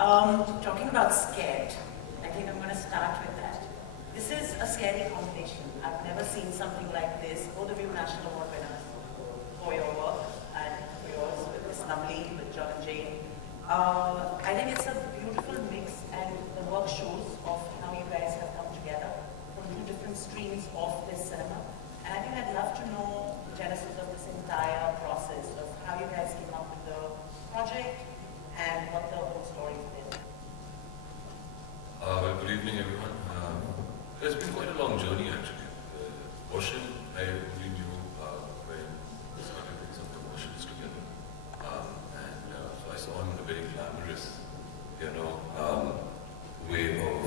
Talking about scared, I think I'm going to start with that. This is a scary combination. I've never seen something like this. Both of you National Award winners for your work and for yours with this lovely, with John and Jane. I think it's a beautiful mix, and the work shows of how you guys have come together from two different streams of this cinema. And I think I'd love to know the genesis of this entire process of how you guys came up with the project and what the whole story has been. Well, good evening, everyone. It's been quite a long journey, actually. Ocean, I only knew when we started doing some commercials together. So I saw him in a very glamorous, way of,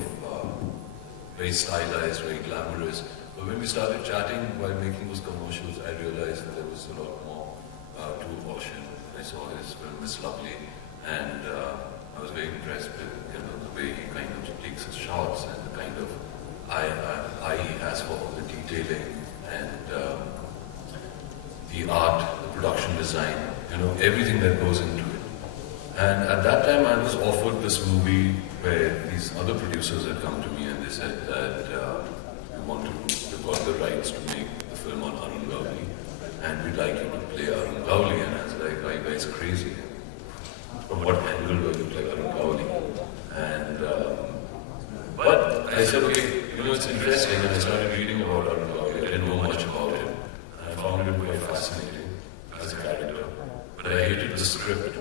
very stylized, very glamorous. But when we started chatting while making those commercials, I realized that there was a lot more to Ocean. I saw his film Miss Lovely, and I was very impressed with the way he kind of takes his shots and the kind of eye he has for all the detailing and the art, the production design, everything that goes into it. And at that time I was offered this movie where these other producers had come to me and they said that we've got the rights to make the film on Arun Gowli and we'd like you to play Arun Gowli. And I was like, are you guys crazy? From what angle do I look like Arun Gowli? And but I said, okay, it's interesting, and I started reading about Arun Gowli. I didn't know much about it, and I found it quite fascinating as a character. But I hated the script.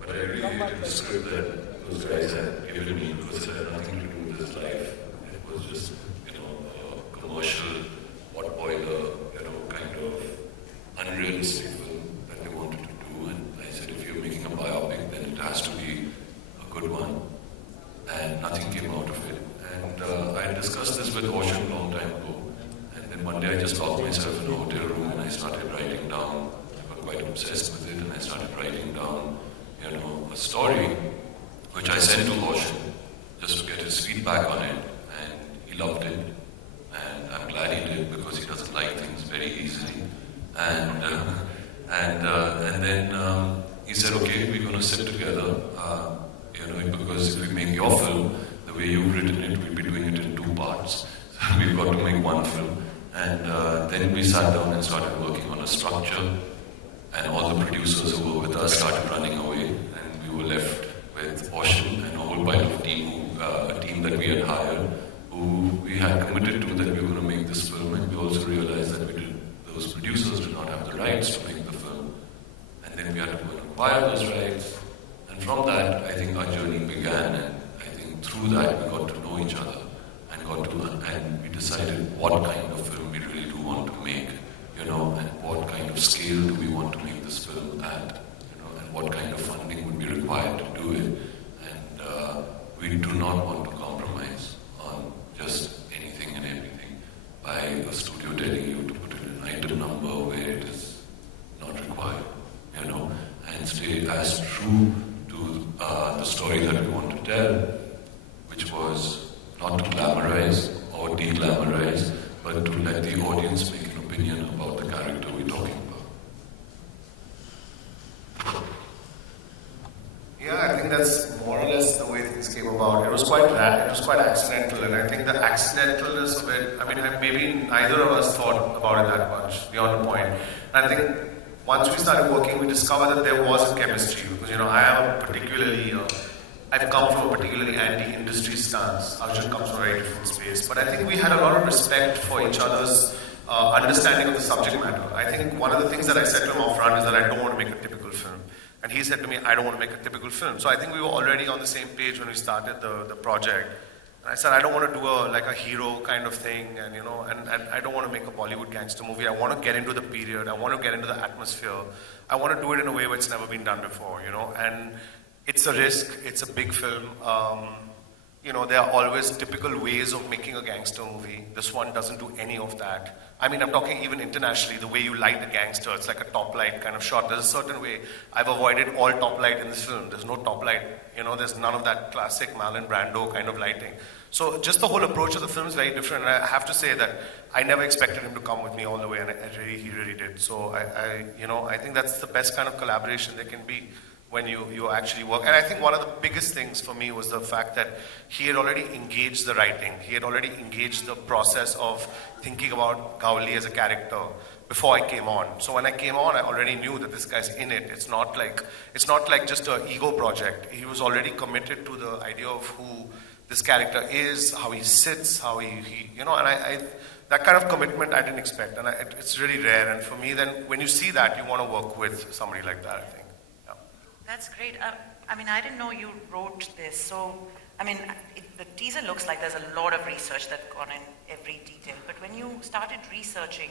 But I really hated the script that those guys had given me because it had nothing to do with his life. It was just, a commercial, pot boiler, kind of unrealistic film that they wanted to do. And I said, if you're making a biopic, then it has to be a good one. And nothing came out of it. And I discussed this with Ocean a long time ago. And then one day I just locked myself in a hotel room and I started writing down. I got quite obsessed with it and I started writing down, a story which I sent to Ocean just to get his feedback on it. And he loved it. And I'm glad he did because he doesn't like things very easily. And then he said, okay, we're going to sit together. Because if we make your film, the way you've written it, we'll be doing it in 2 parts. We've got to make one film. And then we sat down and started working on a structure. And all the producers who were with us started running away. And we were left with Ocean and a whole pile of a team that we had hired, who we had committed to that we were going to make this film. And we also realized that those producers did not have the rights to make the film. And then we had to go and acquire those rights. And from that, I think our journey began, and I think through that we got to know each other and we decided what kind of film we really do want to make, and what kind of scale do we want to make this film at, and what kind of funding would be required to do it. And we do not want to compromise on just anything and everything by a studio telling you to put in an item number where it is not required, and stay as true to the story that we want to tell, which was not to glamorize or de-glamorize, but to let the audience make an opinion about the character we're talking about. Yeah, I think that's more or less the way things came about. It was quite accidental, and I think the accidentalness of it, maybe neither of us thought about it that much, beyond a point. And I think once we started working, we discovered that there was a chemistry, because I've come from a particularly anti-industry stance. Arjun comes from a very different space. But I think we had a lot of respect for each other's understanding of the subject matter. I think one of the things that I said to him up front is that I don't want to make a typical film. And he said to me, I don't want to make a typical film. So I think we were already on the same page when we started the project. And I said, I don't want to do a hero kind of thing, and I don't want to make a Bollywood gangster movie. I want to get into the period. I want to get into the atmosphere. I want to do it in a way where it's never been done before, And it's a risk. It's a big film. There are always typical ways of making a gangster movie. This one doesn't do any of that. I'm talking even internationally, the way you light the gangster, it's like a top light kind of shot. There's a certain way. I've avoided all top light in this film. There's no top light. There's none of that classic Marlon Brando kind of lighting. So just the whole approach of the film is very different. And I have to say that I never expected him to come with me all the way, and he really did. So I think that's the best kind of collaboration there can be. when you actually work. And I think one of the biggest things for me was the fact that he had already engaged the writing. He had already engaged the process of thinking about Gauli as a character before I came on. So when I came on, I already knew that this guy's in it. It's not like just an ego project. He was already committed to the idea of who this character is, how he sits, how he and I that kind of commitment I didn't expect, and it's really rare. And for me, then when you see that, you want to work with somebody like that, I think. Yeah. That's great. I mean, I didn't know you wrote this. So, I mean, the teaser looks like there's a lot of research that's gone in every detail. But when you started researching,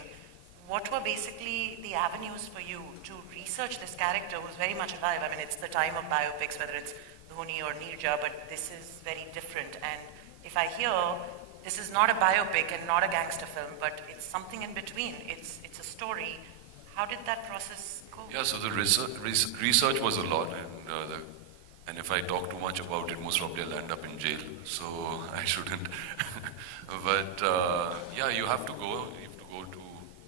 what were basically the avenues for you to research this character who's very much alive? I mean, it's the time of biopics, whether it's Dhoni or Neerja, but this is very different. And if I hear, this is not a biopic and not a gangster film, but it's something in between. It's a story. How did that process go? Yeah, so the research was a lot, and if I talk too much about it, most probably I'll end up in jail. So I shouldn't. But yeah, you have to go to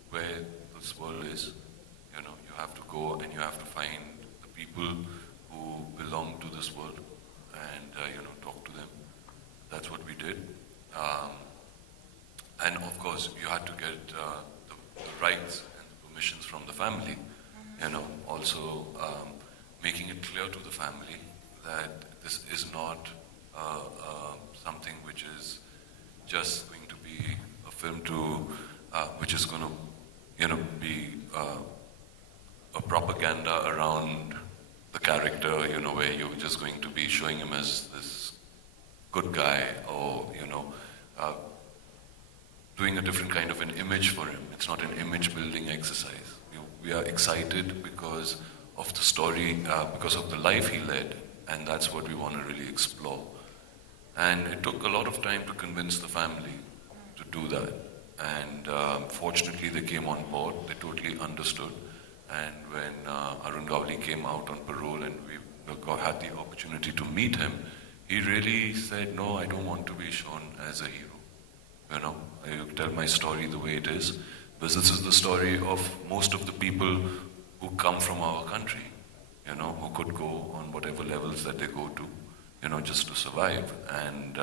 where this world is. You have to go and you have to find the people who belong to this world, and talk to them. That's what we did. And of course, you had to get the rights and the permissions from the family. Also making it clear to the family that this is not something which is just going to be a film which is going to, be a propaganda around the character, where you're just going to be showing him as this good guy, or doing a different kind of an image for him. It's not an image building exercise. We are excited because of the story, because of the life he led, and that's what we want to really explore. And it took a lot of time to convince the family to do that. And fortunately, they came on board. They totally understood. And when Arjun came out on parole and we had the opportunity to meet him, he really said, no, I don't want to be shown as a hero. I tell my story the way it is, because this is the story of most of the people who come from our country, who could go on whatever levels that they go to, just to survive. And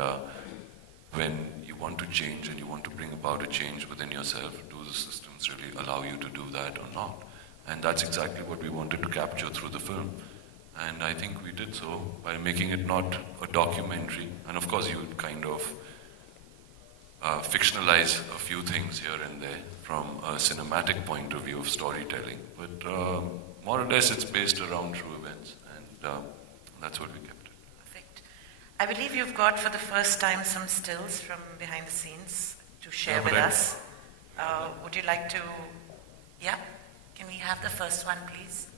when you want to change and you want to bring about a change within yourself, do the systems really allow you to do that or not? And that's exactly what we wanted to capture through the film. And I think we did so by making it not a documentary. And of course, you would kind of fictionalize a few things here and there from a cinematic point of view of storytelling. But more or less, it's based around true events. And that's what we kept it. Perfect. I believe you've got, for the first time, some stills from behind the scenes to share with us. Would you like to... Yeah? Can we have the first one, please?